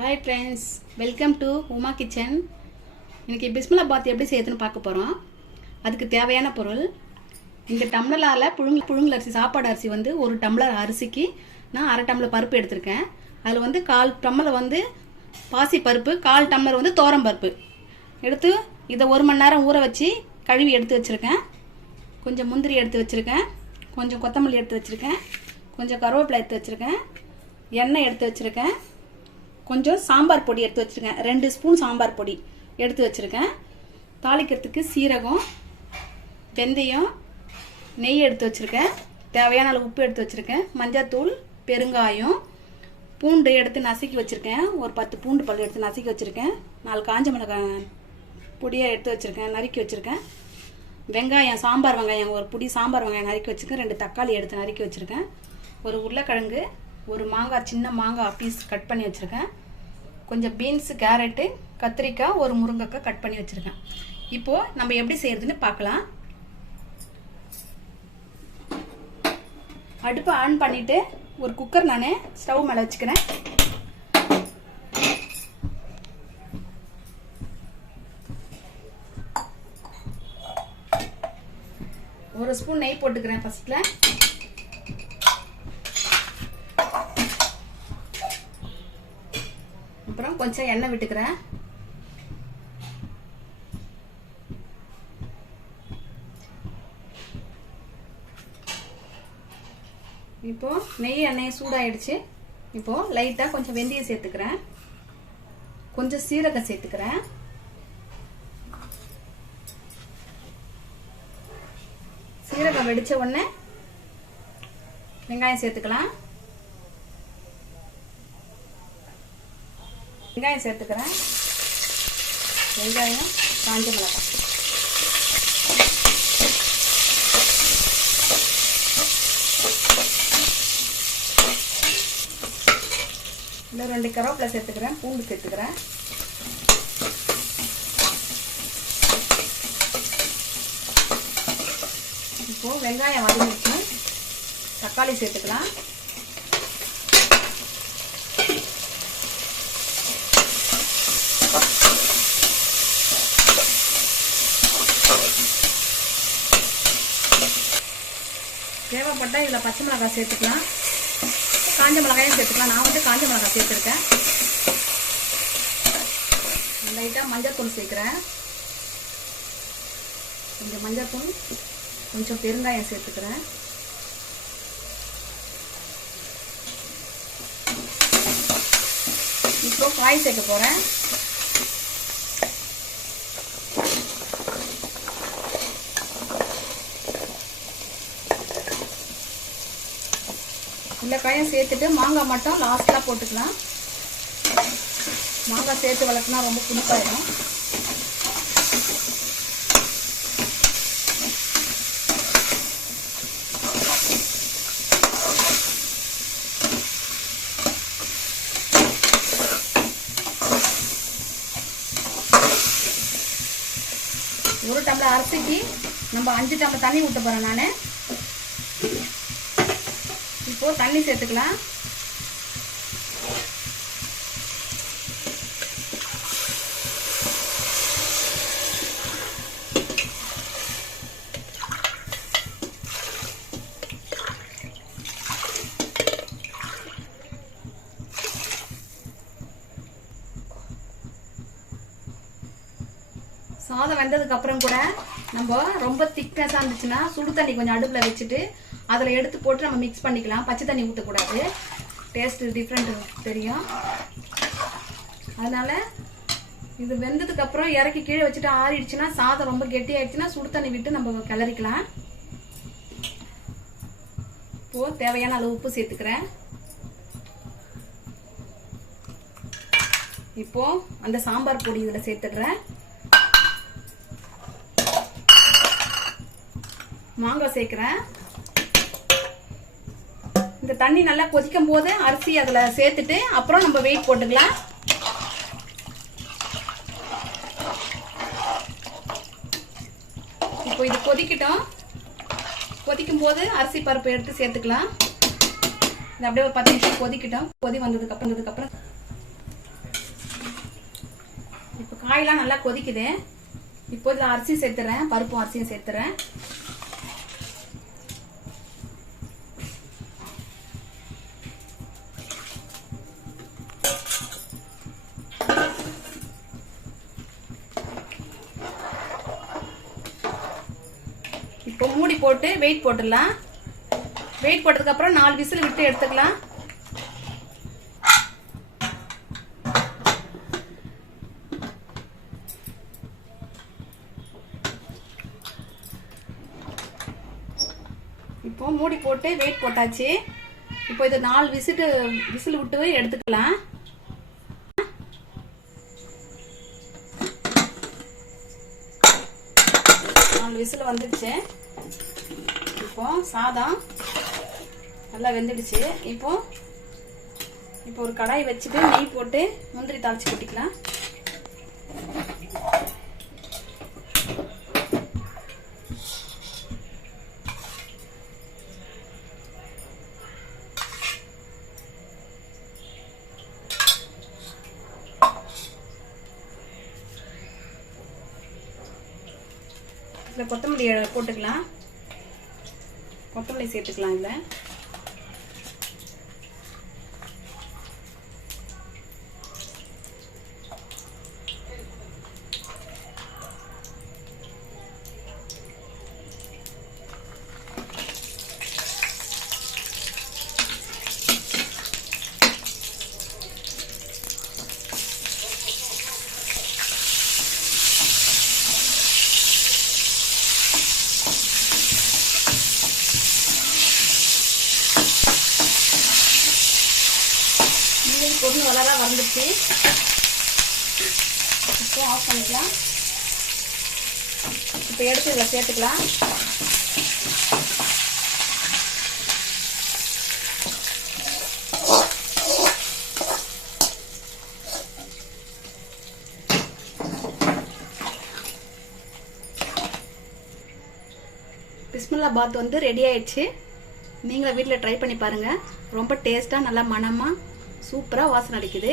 Hi friends, welcome to Uma kitchen. इनकी बिस्बelebath எப்படி செய்யறதுன்னு பார்க்க போறோம்। அதுக்கு தேவையான பொருள் இந்த டம்ளரால புழுங்கல் அரிசி சாப்பாடு அரிசி வந்து ஒரு டம்ளர் அரிசிக்கு நான் அரை டம்ளர் பருப்பு எடுத்துர்க்கேன்। அதுல வந்து 1/4 டம்ளர் வந்து பாசி பருப்பு, 1/4 டம்ளர் வந்து தோரம் பருப்பு எடுத்து இத 1 மணி நேரம் ஊற வச்சு கழுவி எடுத்து வச்சிருக்கேன்। கொஞ்சம் முந்திரி எடுத்து வச்சிருக்கேன், கொஞ்சம் கொத்தமல்லி எடுத்து வச்சிருக்கேன், கொஞ்சம் கருவேப்பிலை எடுத்து வச்சிருக்கேன், எண்ணெய் எடுத்து வச்சிருக்கேன், கொஞ்சம் சாம்பார் பொடி எடுத்து வச்சிருக்கேன், 2 ஸ்பூன் சாம்பார் பொடி எடுத்து வச்சிருக்கேன்। தாளிக்கிறதுக்கு சீரகம், வெந்தயம், நெய் எடுத்து வச்சிருக்கேன், தேவையான அளவு உப்பு எடுத்து வச்சிருக்கேன், மஞ்சள் தூள், பெருங்காயம், பூண்டு எடுத்து நசுக்கி வச்சிருக்கேன், ஒரு 10 பூண்டு பல் எடுத்து நசுக்கி வச்சிருக்கேன், 4 காஞ்ச மிளகாய் பொடியா எடுத்து வச்சிருக்கேன், நறுக்கி வச்சிருக்கேன், வெங்காயம், சாம்பார் வெங்காயம் ஒரு புடி சாம்பார் வெங்காயம் நறுக்கி வச்சிருக்கேன், 2 தக்காளி எடுத்து நறுக்கி வச்சிருக்கேன், ஒரு உருளைக்கிழங்கு, ஒரு மாங்காய், சின்ன மாங்காய் பீஸ் கட் பண்ணி வச்சிருக்கேன், கொஞ்சம் பீன்ஸ், கேரட், கத்திரிக்காய், ஒரு முருங்கைக்காய் கட் பண்ணி வச்சிருக்கேன்। இப்போ நம்ம எப்படி செய்யறதுன்னு பார்க்கலாம்। அடுப்பை ஆன் பண்ணிட்டு ஒரு குக்கர் நான் ஸ்டவ் மேல வச்சுக்கிறேன்। ஒரு ஸ்பூன் நெய் போட்டுக்கிறேன் ஃபர்ஸ்ட்ல, அப்புறம் கொஞ்சம் எண்ணெய் விட்டுக்கிறேன், இப்போ நெய் எண்ணெய் சூடாயிடுச்சு। இப்போ லைட்டா கொஞ்சம் வெந்தயம் சேர்த்துக்கிறேன், கொஞ்சம் சீரகம் சேர்த்துக்கிறேன், சீரகம் வெடிச்ச உடனே வெங்காயம் சேர்த்துக்கலாம், வெங்காயம் சேர்த்துக்கிறேன், வெங்காயம், காஞ்ச மிளகாய், இன்னும் 2 கருவேப்பிலை சேர்த்துக்கிறேன், பூண்டு சேர்த்துக்கிறேன், இப்போ வெங்காயம் வதங்கிடுச்சு, தக்காளி சேர்த்துக்கலாம், தேவைப்பட்டா இதில் பச்சை மிளகாய் சேர்த்துக்கலாம், காஞ்ச மிளகாயும் சேர்த்துக்கலாம், நான் வந்து காஞ்ச மிளகாய் சேர்த்துருக்கேன்। லைட்டாக மஞ்சள் தூள் சேர்க்குறேன், கொஞ்சம் மஞ்சள் தூள், கொஞ்சம் பெருங்காயம் சேர்த்துக்கிறேன், இப்போ காய் சேர்க்க போகிறேன்। இந்த காயும் சேர்த்துட்டு மாங்காய் மட்டும் லாஸ்ட்ல போட்டுக்கலாம், மாங்காய் சேர்த்து வளர்க்கனா ரொம்ப புளிப்பாயிடும்। ஒரு டம்ளர் அரிசிக்கு நம்ம 5 டம்ளர் தண்ணி ஊற்ற போறேன் நான்। இப்போ தண்ணி சேர்த்துக்கலாம், சாதம் வெந்ததுக்கு அப்புறம் கூட நம்ம ரொம்ப திக்னஸா இருந்துச்சுன்னா சுடு தண்ணி கொஞ்சம் அடுப்புல வச்சுட்டு அதில் எடுத்து போட்டு நம்ம மிக்ஸ் பண்ணிக்கலாம், பச்சை தண்ணி ஊற்றக்கூடாது, டேஸ்ட் டிஃப்ரெண்ட் தெரியும்। அதனால இது வெந்ததுக்கு அப்புறம் இறக்கி கீழே வச்சுட்டு ஆறிடுச்சுன்னா சாதம் ரொம்ப கெட்டி ஆயிடுச்சுன்னா சுடு தண்ணி விட்டு நம்ம கிளறிக்கலாம்। இப்போ தேவையான அளவு உப்பு சேர்த்துக்கிறேன், இப்போ அந்த சாம்பார் பொடி இதில் சேர்த்துடுறேன், மாங்காய் சேர்க்கிறேன், இந்த தண்ணி நல்லா கொதிக்கும் போது அரிசி அதுல சேர்த்துட்டு அப்புறம் நம்ம வெயிட் போட்டுக்கலாம்। இப்போ இது கொதிக்கட்டும், கொதிக்கும் போது அரிசி பருப்பு எடுத்து சேர்த்துக்கலாம், இது அப்படியே ஒரு 10 நிமிஷம் கொதிக்கட்டும், கொதி வந்ததுக்கு அப்புறம் காயெல்லாம் நல்லா கொதிக்குது. இப்போ இதில் அரிசி சேர்த்துறேன், பருப்பும் அரிசியும் சேர்த்துறேன். இப்போ மூடி போட்டு வெயிட் போட்டுடலாம். வெயிட் போட்டதுக்கு அப்புறம் 4 விசில் விட்டு எடுத்துக்கலாம். இப்போ மூடி போட்டு வெயிட் போட்டாச்சு. இப்போ இது 4 விசில் விட்டு எடுத்துக்கலாம். விசில் வந்துடுச்சு. இப்போ சாதம் நல்லா வெந்துடுச்சு. இப்போ ஒரு கடாய் வச்சுட்டு நெய் போட்டு முந்திரி தாளிச்சு கொட்டிக்கலாம். இதில் கொத்தமல்லி போட்டுக்கலாம். கொத்தமல்லி சேர்த்துக்கலாம். இதில் பொருள் வளரா வந்துச்சு. இப்போ ஆஃப் பண்ணிக்கலாம். இப்போ எடுத்து இதில் சேர்த்துக்கலாம். பிஸ்மில்லாபாத் வந்து ரெடி ஆயிடுச்சு. நீங்களும் வீட்டில் ட்ரை பண்ணி பாருங்கள். ரொம்ப டேஸ்ட்டாக நல்லா மணமாக சூப்பராக வாசனை அடிக்குது.